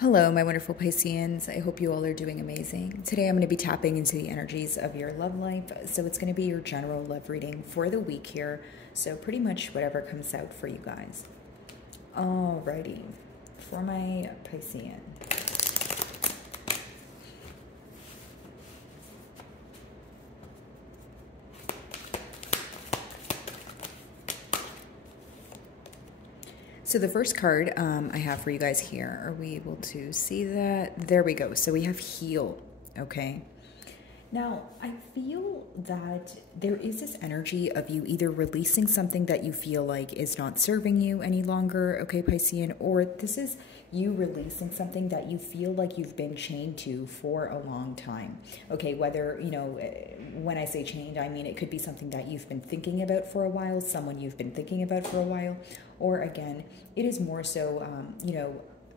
Hello, my wonderful Pisceans. I hope you all are doing amazing. Today I'm going to be tapping into the energies of your love life. So it's going to be your general love reading for the week here. So pretty much whatever comes out for you guys. Alrighty. For my Piscean. So the first card I have for you guys here, are we able to see that? There we go. So we have heal, okay? Now, I feel that there is this energy of you either releasing something that you feel like is not serving you any longer, okay, Piscean, or this is you releasing something that you feel like you've been chained to for a long time. Okay, whether, when I say chained, I mean it could be something that you've been thinking about for a while, someone you've been thinking about for a while, or again, it is more so,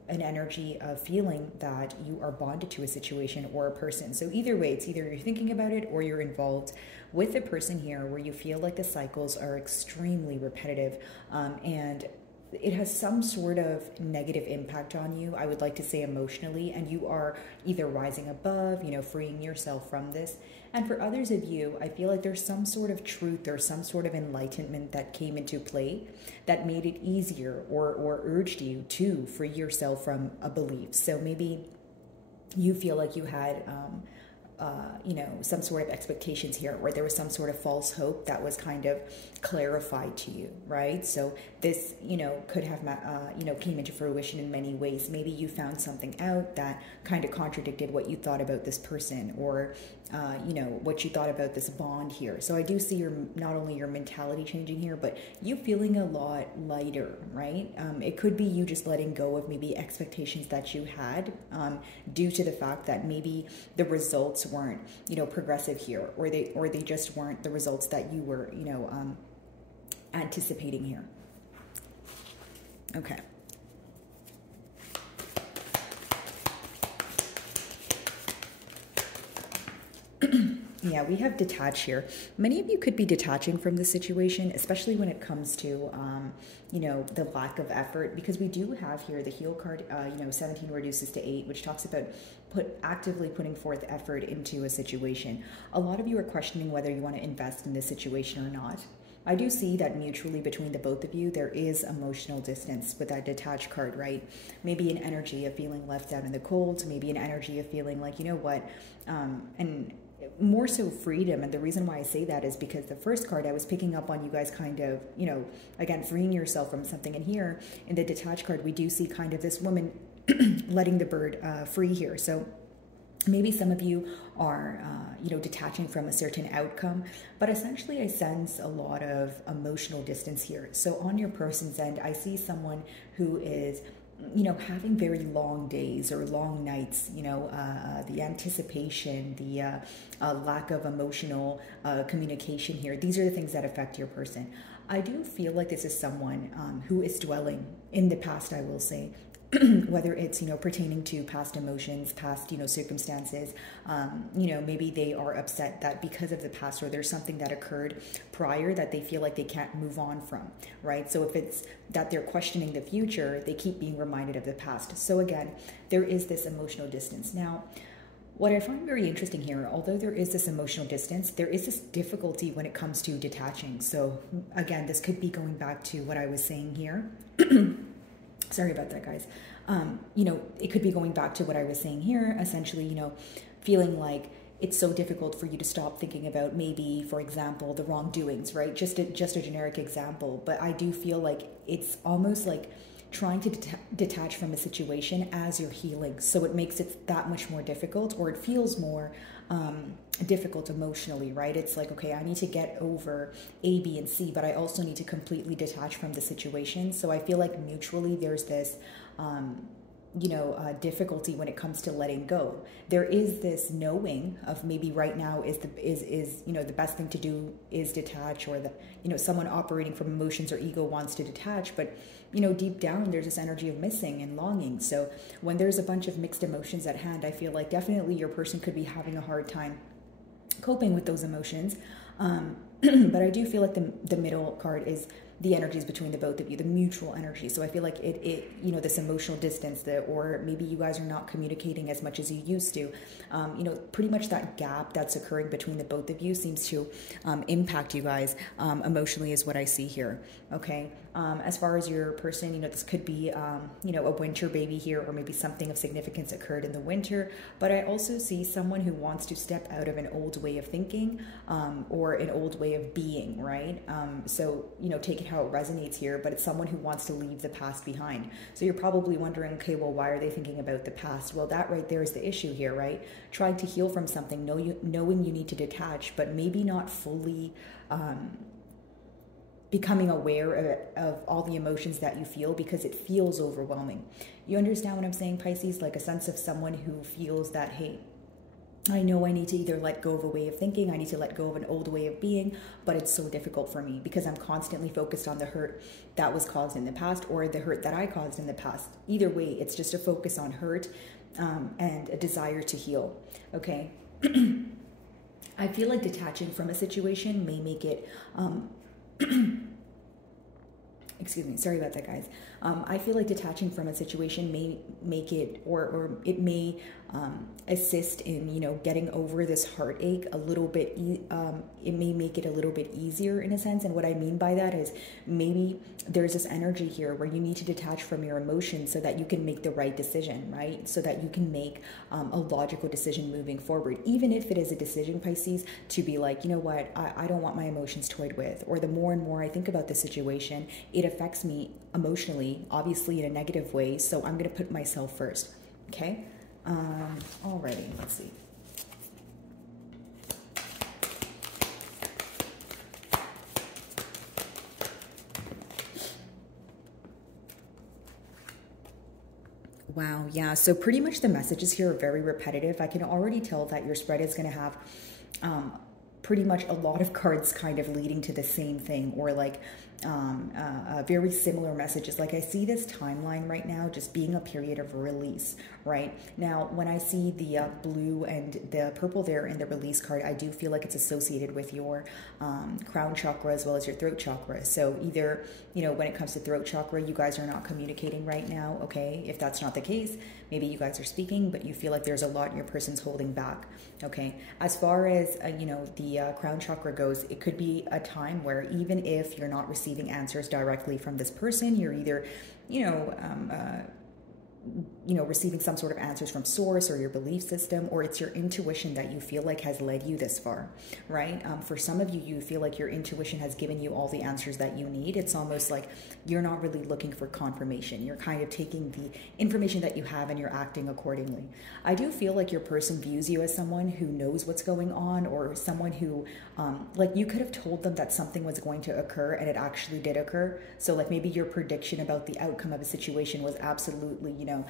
an energy of feeling that you are bonded to a situation or a person. So either way, it's either you're thinking about it or you're involved with a person here where you feel like the cycles are extremely repetitive, and it has some sort of negative impact on you, I would like to say emotionally, and you are either rising above, freeing yourself from this. And for others of you, I feel like there's some sort of truth or some sort of enlightenment that came into play that made it easier or urged you to free yourself from a belief. So maybe you feel like you had some sort of expectations here, or there was some sort of false hope that was kind of clarified to you, right? So this, could have, came into fruition in many ways. Maybe you found something out that kind of contradicted what you thought about this person, or, what you thought about this bond here. So I do see not only your mentality changing here, but you feeling a lot lighter, right? It could be you just letting go of maybe expectations that you had, due to the fact that maybe the results weren't, progressive here, or they just weren't the results that you were, anticipating here. Okay. Yeah, we have detach here. Many of you could be detaching from the situation, especially when it comes to, the lack of effort, because we do have here the heal card, 17 reduces to 8, which talks about actively putting forth effort into a situation. A lot of you are questioning whether you want to invest in this situation or not. I do see that mutually between the both of you, there is emotional distance with that detached card, right? Maybe an energy of feeling left out in the cold, maybe an energy of feeling like, you know what, and more so freedom. And the reason why I say that is because the first card I was picking up on you guys kind of, again, freeing yourself from something. And here in the detached card, we do see kind of this woman letting the bird free here. So maybe some of you are, detaching from a certain outcome, but essentially I sense a lot of emotional distance here. So on your person's end, I see someone who is, having very long days or long nights, the anticipation, the lack of emotional communication here. These are the things that affect your person. I do feel like this is someone who is dwelling in the past, I will say, whether it's, pertaining to past emotions, past, circumstances, maybe they are upset that because of the past, or there's something that occurred prior that they feel like they can't move on from, right? So if it's that they're questioning the future, they keep being reminded of the past. So again, there is this emotional distance. Now, what I find very interesting here, although there is this emotional distance, there is this difficulty when it comes to detaching. So again, this could be going back to what I was saying here. Sorry about that, guys. It could be going back to what I was saying here, essentially, feeling like it's so difficult for you to stop thinking about maybe, for example, the wrongdoings, right? Just a generic example. But I do feel like it's almost like trying to detach from a situation as you're healing. So it makes it that much more difficult, or it feels more difficult emotionally, right? It's like, okay, I need to get over A, B, and C, but I also need to completely detach from the situation. So I feel like mutually there's this, difficulty when it comes to letting go. There is this knowing of maybe right now is the best thing to do is detach, or someone operating from emotions or ego wants to detach, but deep down there's this energy of missing and longing. So when there's a bunch of mixed emotions at hand, I feel like definitely your person could be having a hard time coping with those emotions. But I do feel like the middle card is the energies between the both of you, the mutual energy. So I feel like it you know, this emotional distance that, or maybe you guys are not communicating as much as you used to. You know, pretty much that gap that's occurring between the both of you seems to impact you guys emotionally is what I see here. Okay. As far as your person, you know, this could be, you know, a winter baby here, or maybe something of significance occurred in the winter. But I also see someone who wants to step out of an old way of thinking, or an old way of being, right? So, you know, take it how it resonates here, but it's someone who wants to leave the past behind. So you're probably wondering, okay, well, why are they thinking about the past? Well, that right there is the issue here, right? Trying to heal from something, knowing you need to detach, but maybe not fully, becoming aware of all the emotions that you feel, because it feels overwhelming. You understand what I'm saying, Pisces? Like a sense of someone who feels that, hey, I know I need to either let go of a way of thinking, I need to let go of an old way of being, but it's so difficult for me because I'm constantly focused on the hurt that was caused in the past, or the hurt that I caused in the past. Either way, it's just a focus on hurt, and a desire to heal, okay? I feel like detaching from a situation may make it, excuse me, sorry about that, guys. I feel like detaching from a situation may make it, or it may assist in, you know, getting over this heartache a little bit. It may make it a little bit easier in a sense. And what I mean by that is maybe there's this energy here where you need to detach from your emotions so that you can make the right decision, right? So that you can make a logical decision moving forward, even if it is a decision, Pisces, to be like, you know what, I don't want my emotions toyed with. Or the more and more I think about the situation, it affects me emotionally, obviously in a negative way. So I'm going to put myself first. Okay. Alrighty, let's see. Wow, yeah, so pretty much the messages here are very repetitive. I can already tell that your spread is going to have pretty much a lot of cards kind of leading to the same thing, or like very similar messages. Like I see this timeline right now just being a period of release, right? Now, when I see the blue and the purple there in the release card, I do feel like it's associated with your crown chakra as well as your throat chakra. So either, you know, when it comes to throat chakra, you guys are not communicating right now, okay? If that's not the case, maybe you guys are speaking, but you feel like there's a lot your person's holding back, okay? As far as, you know, the crown chakra goes, it could be a time where even if you're not receiving answers directly from this person, you're either, you know, receiving some sort of answers from source or your belief system, or it's your intuition that you feel like has led you this far, right? For some of you, you feel like your intuition has given you all the answers that you need. It's almost like you're not really looking for confirmation. You're kind of taking the information that you have and you're acting accordingly. I do feel like your person views you as someone who knows what's going on, or someone who, like you could have told them that something was going to occur and it actually did occur. So like maybe your prediction about the outcome of a situation was absolutely, you know,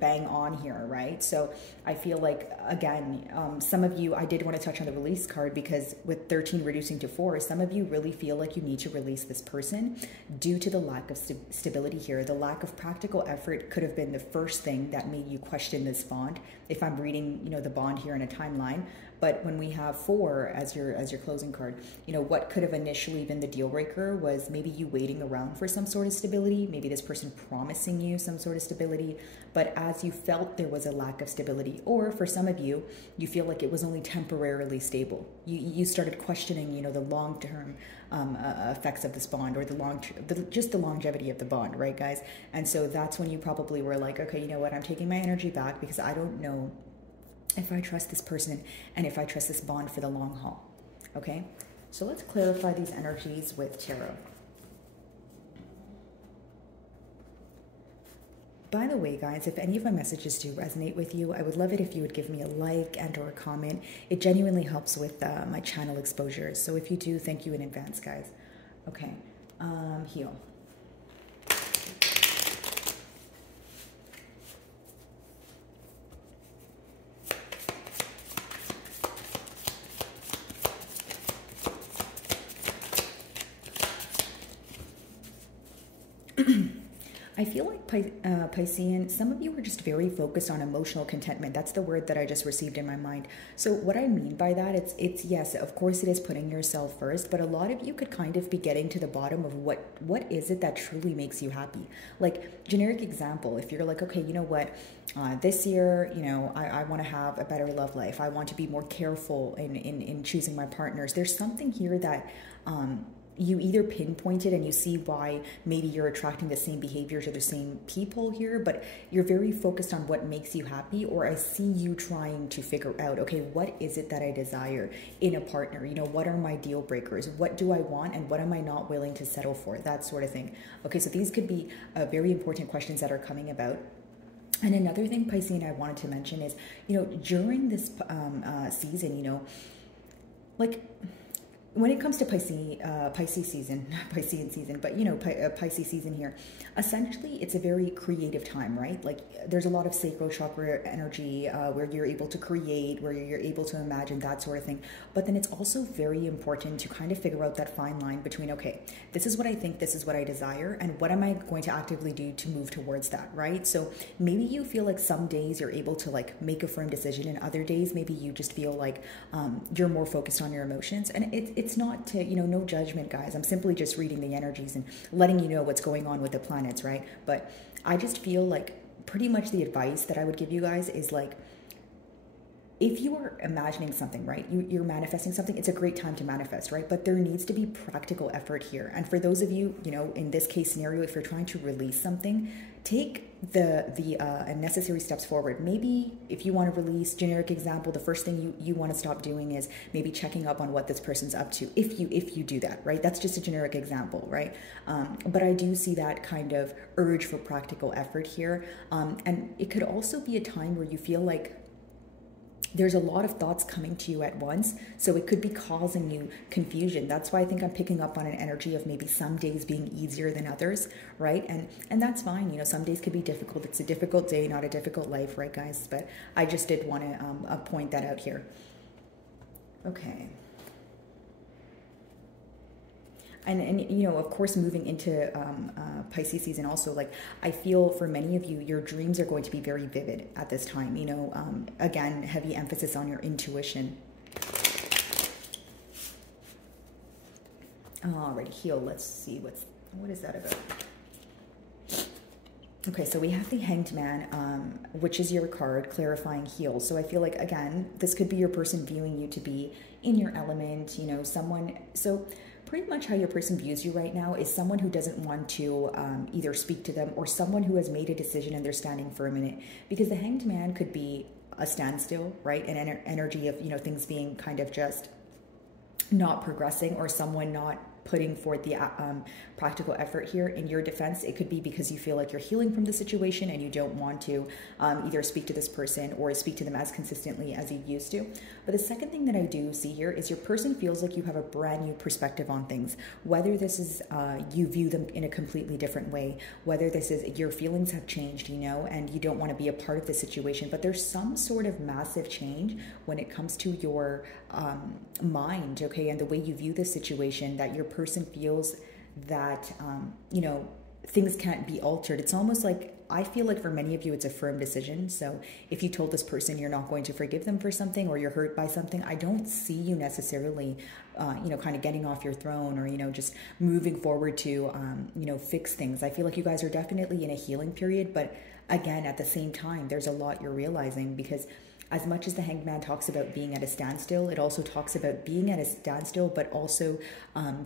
bang on here, right? So I feel like, again, some of you, I did want to touch on the release card, because with 13 reducing to 4, some of you really feel like you need to release this person due to the lack of stability here. The lack of practical effort could have been the first thing that made you question this bond, if I'm reading, you know, the bond here in a timeline. But when we have 4 as your closing card, you know, what could have initially been the deal breaker was maybe you waiting around for some sort of stability, maybe this person promising you some sort of stability, but as you felt there was a lack of stability, or for some of you, you feel like it was only temporarily stable. You started questioning, you know, the long-term effects of this bond, or just the longevity of the bond, right, guys? And so that's when you probably were like, okay, you know what, I'm taking my energy back because I don't know if I trust this person and if I trust this bond for the long haul, okay? So let's clarify these energies with tarot. By the way, guys, if any of my messages do resonate with you, I would love it if you would give me a like and or a comment. It genuinely helps with my channel exposure. So if you do, thank you in advance, guys. Okay, heal. I feel like Piscean, some of you are just very focused on emotional contentment. That's the word that I just received in my mind. So what I mean by that, it's yes, of course it is putting yourself first, but a lot of you could kind of be getting to the bottom of what is it that truly makes you happy. Like, generic example, if you're like, okay, you know what, this year, you know, I want to have a better love life. I want to be more careful in choosing my partners. There's something here that you either pinpointed and you see why maybe you're attracting the same behaviors or the same people here, but you're very focused on what makes you happy, or I see you trying to figure out, okay, what is it that I desire in a partner? You know, what are my deal breakers? What do I want and what am I not willing to settle for? That sort of thing. Okay, so these could be very important questions that are coming about. And another thing, Piscean, I wanted to mention is, you know, during this season, you know, like, when it comes to Pisces season, Piscean season, but you know, Pisces season here, essentially it's a very creative time, right? Like, there's a lot of sacral chakra energy where you're able to create, where you're able to imagine, that sort of thing. But then it's also very important to kind of figure out that fine line between, okay, this is what I think, this is what I desire, and what am I going to actively do to move towards that, right? So maybe you feel like some days you're able to like make a firm decision, and other days maybe you just feel like you're more focused on your emotions. And it's not to, you know, no judgment, guys. I'm simply just reading the energies and letting you know what's going on with the planets, right? But I just feel like pretty much the advice that I would give you guys is like, if you are imagining something, right, you're manifesting something, it's a great time to manifest, right? But there needs to be practical effort here. And for those of you, you know, in this case scenario, if you're trying to release something, take the necessary steps forward. Maybe if you want to release, generic example, the first thing you want to stop doing is maybe checking up on what this person's up to. If you do that, right? That's just a generic example, right? But I do see that kind of urge for practical effort here. And it could also be a time where you feel like there's a lot of thoughts coming to you at once, so it could be causing you confusion. That's why I think I'm picking up on an energy of maybe some days being easier than others, right? And that's fine. You know, some days could be difficult. It's a difficult day, not a difficult life, right, guys? But I just did want to point that out here. Okay. And you know, of course, moving into Pisces season also, like, I feel for many of you, your dreams are going to be very vivid at this time. You know, again, heavy emphasis on your intuition. Alrighty, heal. Let's see what is that about. Okay, so we have the Hanged Man, which is your card, clarifying heal. So I feel like, again, this could be your person viewing you to be in your element, you know, someone. So pretty much how your person views you right now is someone who doesn't want to either speak to them, or someone who has made a decision and they're standing firm in it. Because the Hanged Man could be a standstill, right? An energy of, you know, things being kind of just not progressing, or someone not putting forth the practical effort here. In your defense, it could be because you feel like you're healing from the situation and you don't want to either speak to this person or speak to them as consistently as you used to. But the second thing that I do see here is your person feels like you have a brand new perspective on things, whether this is you view them in a completely different way, whether this is your feelings have changed, you know, and you don't want to be a part of the situation, but there's some sort of massive change when it comes to your mind, okay, and the way you view this situation, that your person feels that, you know, things can't be altered. It's almost like, I feel like for many of you, it's a firm decision. So if you told this person you're not going to forgive them for something, or you're hurt by something, I don't see you necessarily, you know, kind of getting off your throne, or, you know, just moving forward to, you know, fix things. I feel like you guys are definitely in a healing period, but again, at the same time, there's a lot you're realizing, because as much as the Hanged Man talks about being at a standstill, it also talks about being at a standstill, but also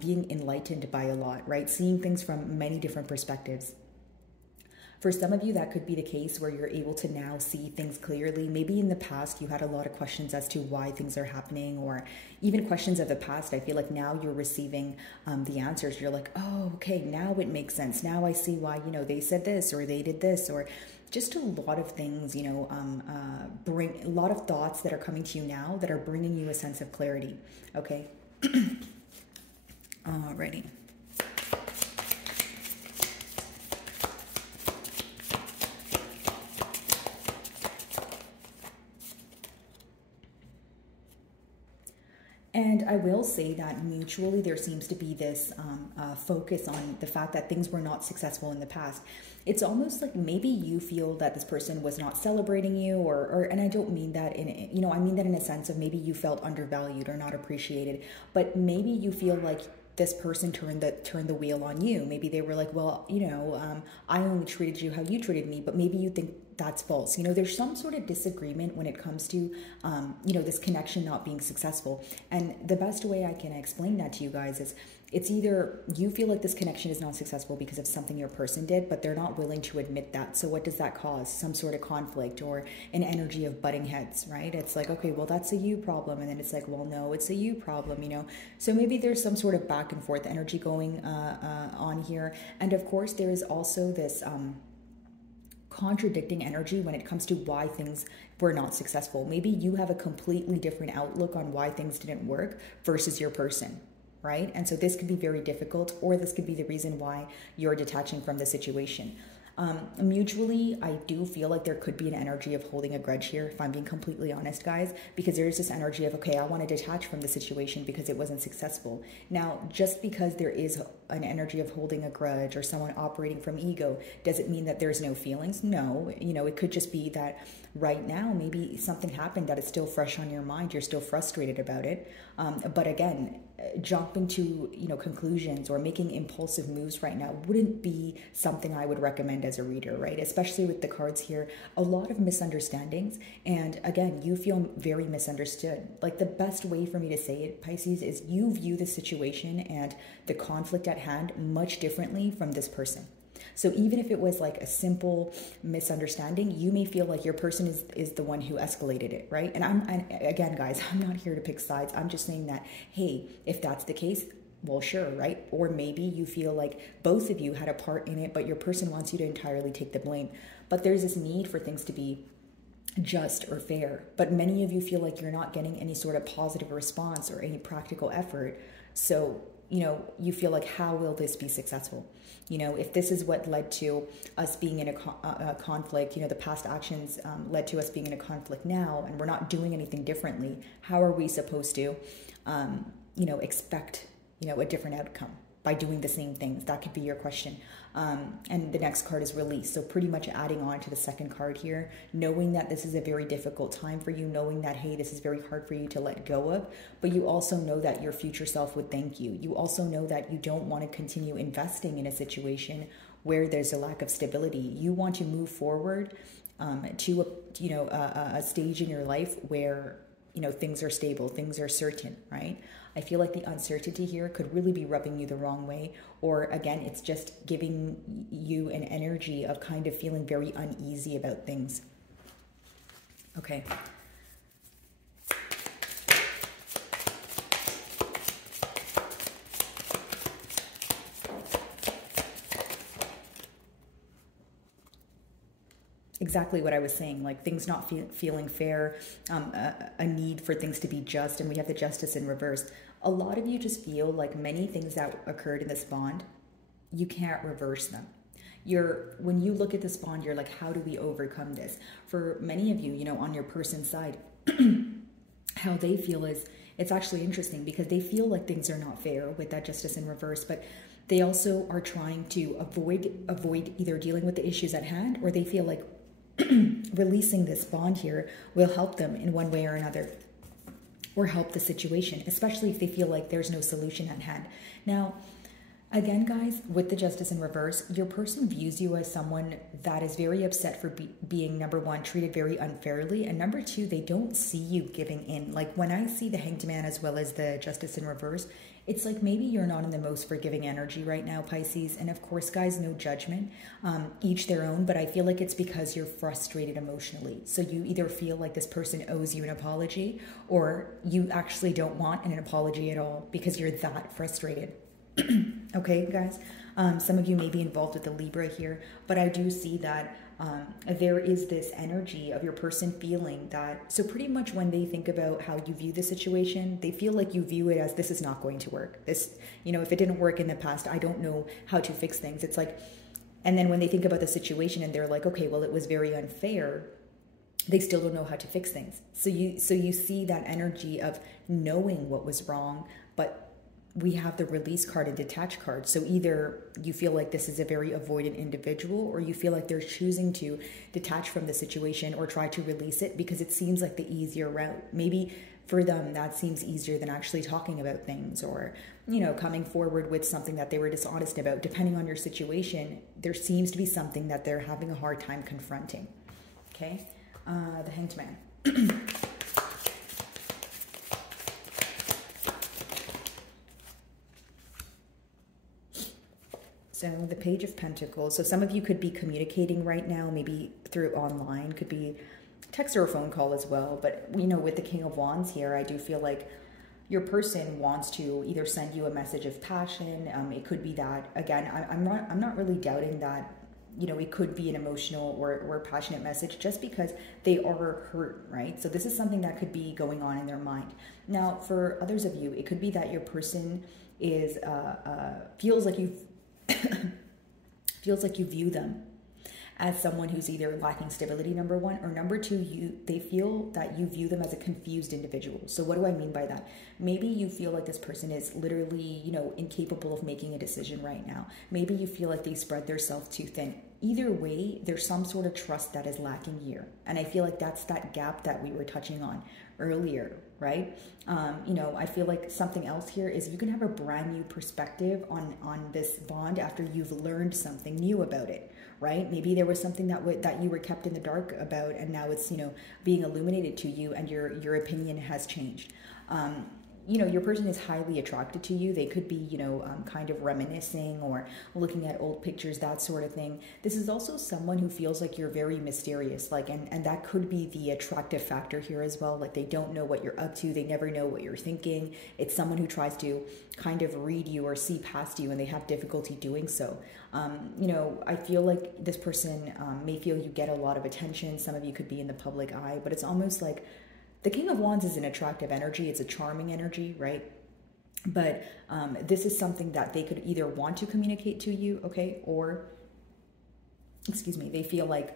being enlightened by a lot, right? Seeing things from many different perspectives. For some of you, that could be the case where you're able to now see things clearly. Maybe in the past, you had a lot of questions as to why things are happening, or even questions of the past. I feel like now you're receiving the answers. You're like, oh, okay, now it makes sense. Now I see why, you know, they said this, or they did this, or just a lot of things, you know, bring a lot of thoughts that are coming to you now that are bringing you a sense of clarity. Okay. Alrighty. And I will say that mutually there seems to be this focus on the fact that things were not successful in the past. It's almost like maybe you feel that this person was not celebrating you, or and I don't mean that in, you know, I mean that in a sense of maybe you felt undervalued or not appreciated, but maybe you feel like this person turned the wheel on you. Maybe they were like, well, you know, I only treated you how you treated me, but maybe you think that's false. You know, there's some sort of disagreement when it comes to, you know, this connection not being successful. And the best way I can explain that to you guys is it's either you feel like this connection is not successful because of something your person did, but they're not willing to admit that. So what does that cause? Some sort of conflict or an energy of butting heads, right? It's like, okay, well, that's a you problem. And then it's like, well, no, it's a you problem, you know? So maybe there's some sort of back and forth energy going on here. And of course, there is also this contradicting energy when it comes to why things were not successful. Maybe you have a completely different outlook on why things didn't work versus your person, right? And so this could be very difficult, or this could be the reason why you're detaching from the situation. Mutually, I do feel like there could be an energy of holding a grudge here, if I'm being completely honest, guys, because there's this energy of, okay, I want to detach from the situation because it wasn't successful. Now, just because there is an energy of holding a grudge or someone operating from ego, does it mean that there's no feelings? No, you know, it could just be that right now, maybe something happened that is still fresh on your mind. You're still frustrated about it. But again, jumping to, you know, conclusions or making impulsive moves right now wouldn't be something I would recommend as a reader, right? Especially with the cards here, a lot of misunderstandings. And again, you feel very misunderstood. Like the best way for me to say it, Pisces, is you view the situation and the conflict at hand much differently from this person. So even if it was like a simple misunderstanding, you may feel like your person is the one who escalated it, right? And again, guys, I'm not here to pick sides. I'm just saying that, hey, if that's the case, well, sure, right? Or maybe you feel like both of you had a part in it, but your person wants you to entirely take the blame. But there's this need for things to be just or fair. But many of you feel like you're not getting any sort of positive response or any practical effort. So, you know, you feel like, how will this be successful? You know, if this is what led to us being in a conflict, you know, the past actions led to us being in a conflict now, and we're not doing anything differently, how are we supposed to, you know, expect, you know, a different outcome by doing the same things? That could be your question. And the next card is release. So pretty much adding on to the second card here, knowing that this is a very difficult time for you, knowing that, hey, this is very hard for you to let go of, but you also know that your future self would thank you. You also know that you don't want to continue investing in a situation where there's a lack of stability. You want to move forward to a stage in your life where, you know, things are stable, things are certain, right? I feel like the uncertainty here could really be rubbing you the wrong way. Or again, it's just giving you an energy of kind of feeling very uneasy about things. Okay. Exactly what I was saying, like things not feeling fair, a need for things to be just, and we have the justice in reverse. A lot of you just feel like many things that occurred in this bond, you can't reverse them. When you look at this bond, you're like, how do we overcome this? For many of you, you know, on your person's side, how they feel is, it's actually interesting because they feel like things are not fair with that justice in reverse, but they also are trying to avoid either dealing with the issues at hand, or they feel like releasing this bond here will help them in one way or another, or help the situation, especially if they feel like there's no solution at hand. Now, again, guys, with the justice in reverse, your person views you as someone that is very upset for being, number one, treated very unfairly, and number two, they don't see you giving in. Like when I see the Hanged Man as well as the justice in reverse, it's like maybe you're not in the most forgiving energy right now, Pisces. And of course, guys, no judgment, each their own, but I feel like it's because you're frustrated emotionally. So you either feel like this person owes you an apology, or you actually don't want an apology at all because you're that frustrated. Okay, guys, some of you may be involved with the Libra here, but I do see that there is this energy of your person feeling that, so pretty much when they think about how you view the situation, they feel like you view it as, this is not going to work. This, you know, if it didn't work in the past, I don't know how to fix things. It's like, and then when they think about the situation and they're like, okay, well, it was very unfair, they still don't know how to fix things. So you see that energy of knowing what was wrong, but we have the release card and detach card. So either you feel like this is a very avoidant individual, or you feel like they're choosing to detach from the situation or try to release it because it seems like the easier route. Maybe for them that seems easier than actually talking about things, or coming forward with something that they were dishonest about. Depending on your situation, there seems to be something that they're having a hard time confronting. Okay, the Hanged Man. So the Page of Pentacles. So some of you could be communicating right now, maybe through online, could be text or a phone call as well. But with the King of Wands here, I do feel like your person wants to either send you a message of passion. It could be that, again, I'm not really doubting that, it could be an emotional or passionate message, just because they are hurt, right? So this is something that could be going on in their mind. Now, for others of you, it could be that your person is feels like you view them as someone who's either lacking stability, number one, or number two, they feel that you view them as a confused individual. So what do I mean by that? Maybe you feel like this person is literally, incapable of making a decision right now. Maybe you feel like they spread themselves too thin. Either way, there's some sort of trust that is lacking here. And I feel like that's that gap that we were touching on earlier, right? I feel like something else here is you can have a brand new perspective on this bond after you've learned something new about it, right? Maybe there was something that you were kept in the dark about, and now it's, being illuminated to you, and your opinion has changed. Your person is highly attracted to you. They could be, kind of reminiscing or looking at old pictures, that sort of thing. This is also someone who feels like you're very mysterious, and that could be the attractive factor here as well. Like, they don't know what you're up to. They never know what you're thinking. It's someone who tries to kind of read you or see past you, and they have difficulty doing so. I feel like this person may feel you get a lot of attention. Some of you could be in the public eye, but it's almost like the King of Wands is an attractive energy. It's a charming energy, right? But this is something that they could either want to communicate to you, okay? Or, they feel like,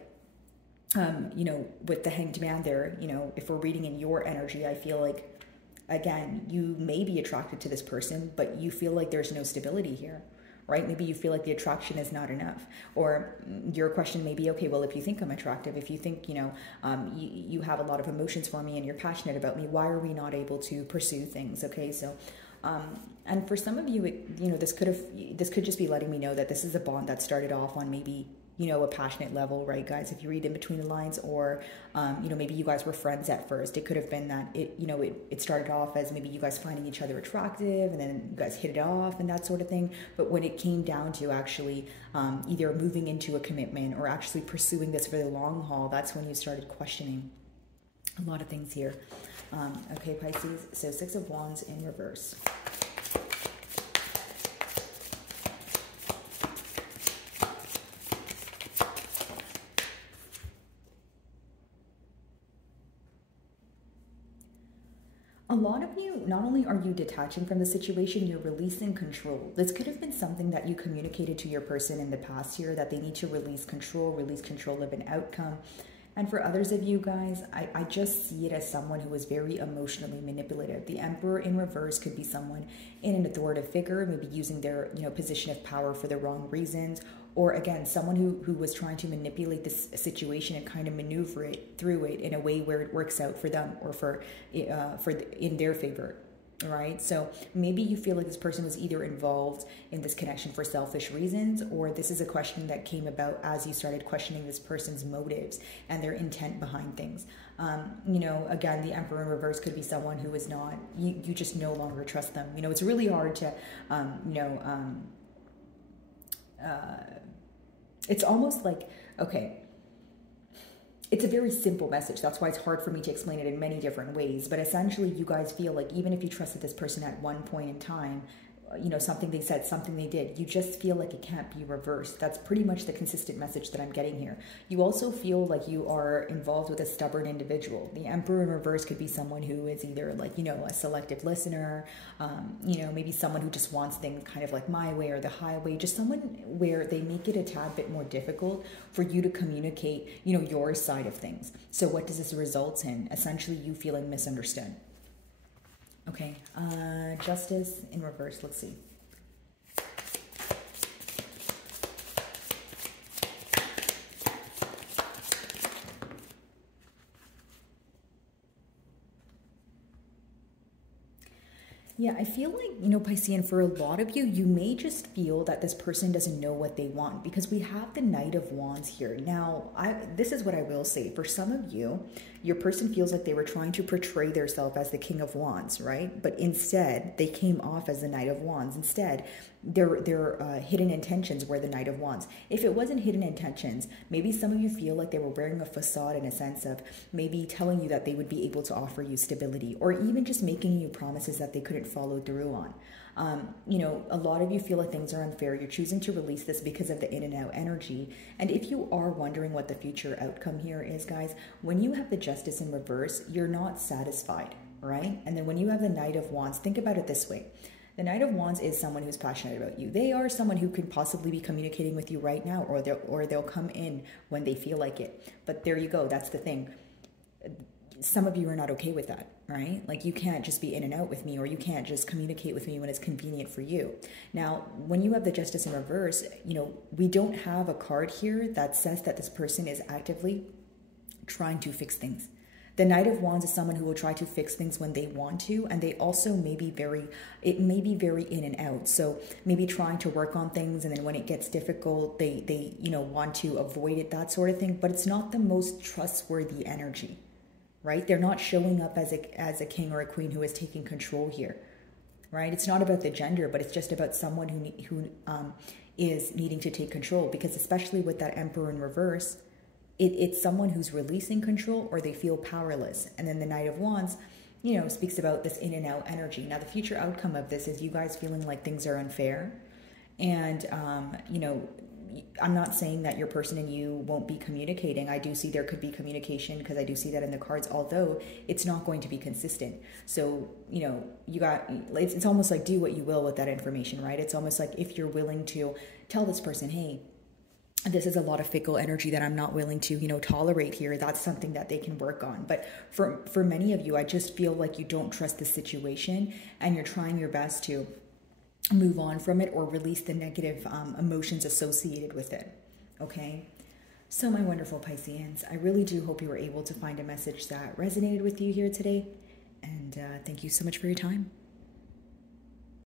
with the Hanged Man there, if we're reading in your energy, I feel like, again, you may be attracted to this person, but you feel like there's no stability here, right? Maybe you feel like the attraction is not enough. Or your question may be, okay, well, if you think I'm attractive, if you think, you have a lot of emotions for me and you're passionate about me, why are we not able to pursue things? Okay, so, and for some of you, this could just be letting me know that this is a bond that started off on maybe, a passionate level, right, guys? If you read in between the lines, or, maybe you guys were friends at first. It could have been that it started off as maybe you guys finding each other attractive, and then you guys hit it off and that sort of thing. But when it came down to actually either moving into a commitment or actually pursuing this for the long haul, that's when you started questioning a lot of things here. Okay, Pisces, so Six of Wands in reverse. A lot of you, not only are you detaching from the situation, you're releasing control. This could have been something that you communicated to your person in the past here, that they need to release control of an outcome. And for others of you guys, I just see it as someone who is very emotionally manipulative. The Emperor in reverse could be someone in an authoritative figure, maybe using their position of power for the wrong reasons. Or again, someone who was trying to manipulate this situation and kind of maneuver it through it in a way where it works out for them, or in their favor. Right? So maybe you feel like this person was either involved in this connection for selfish reasons, or this is a question that came about as you started questioning this person's motives and their intent behind things. Again, the Emperor in reverse could be someone who is not, you just no longer trust them. It's really hard to, it's almost like, okay, it's a very simple message. That's why it's hard for me to explain it in many different ways. But essentially, you guys feel like even if you trusted this person at one point in time, something they said, something they did. You just feel like it can't be reversed. That's pretty much the consistent message that I'm getting here. You also feel like you are involved with a stubborn individual. The Emperor in reverse could be someone who is either like, a selective listener, maybe someone who just wants things kind of like my way or the highway, just someone where they make it a tad bit more difficult for you to communicate, your side of things. So what does this result in? Essentially, you feeling misunderstood. Okay, Justice in reverse, let's see. Yeah, I feel like, Piscean, for a lot of you, you may just feel that this person doesn't know what they want because we have the Knight of Wands here. Now, this is what I will say. For some of you, your person feels like they were trying to portray themselves as the King of Wands, right? But instead, they came off as the Knight of Wands. Instead, their hidden intentions were the Knight of Wands. If it wasn't hidden intentions, maybe some of you feel like they were wearing a facade in a sense of maybe telling you that they would be able to offer you stability, or even just making you promises that they couldn't follow through on. A lot of you feel like things are unfair. You're choosing to release this because of the in and out energy. And if you are wondering what the future outcome here is, guys, when you have the Justice in reverse, you're not satisfied, right? And then when you have the Knight of Wands, think about it this way. The Knight of Wands is someone who's passionate about you. They are someone who could possibly be communicating with you right now, or they'll come in when they feel like it. But there you go. That's the thing. Some of you are not okay with that, right? Like, you can't just be in and out with me, or you can't just communicate with me when it's convenient for you. Now, when you have the Justice in reverse, we don't have a card here that says that this person is actively trying to fix things. The Knight of Wands is someone who will try to fix things when they want to, and they also may be very in and out. So maybe trying to work on things, and then when it gets difficult, they want to avoid it, that sort of thing. But it's not the most trustworthy energy, right? They're not showing up as a king or a queen who is taking control here, right? It's not about the gender, but it's just about someone who is needing to take control, because especially with that Emperor in reverse, it's someone who's releasing control, or they feel powerless. And then the Knight of Wands, speaks about this in and out energy. Now, the future outcome of this is you guys feeling like things are unfair. And, I'm not saying that your person and you won't be communicating. I do see there could be communication, because I do see that in the cards, although it's not going to be consistent. So, it's almost like do what you will with that information, right? It's almost like if you're willing to tell this person, hey, this is a lot of fickle energy that I'm not willing to, tolerate here. That's something that they can work on. But for many of you, I just feel like you don't trust the situation, and you're trying your best to move on from it or release the negative emotions associated with it. Okay? So my wonderful Pisceans, I really do hope you were able to find a message that resonated with you here today. And thank you so much for your time.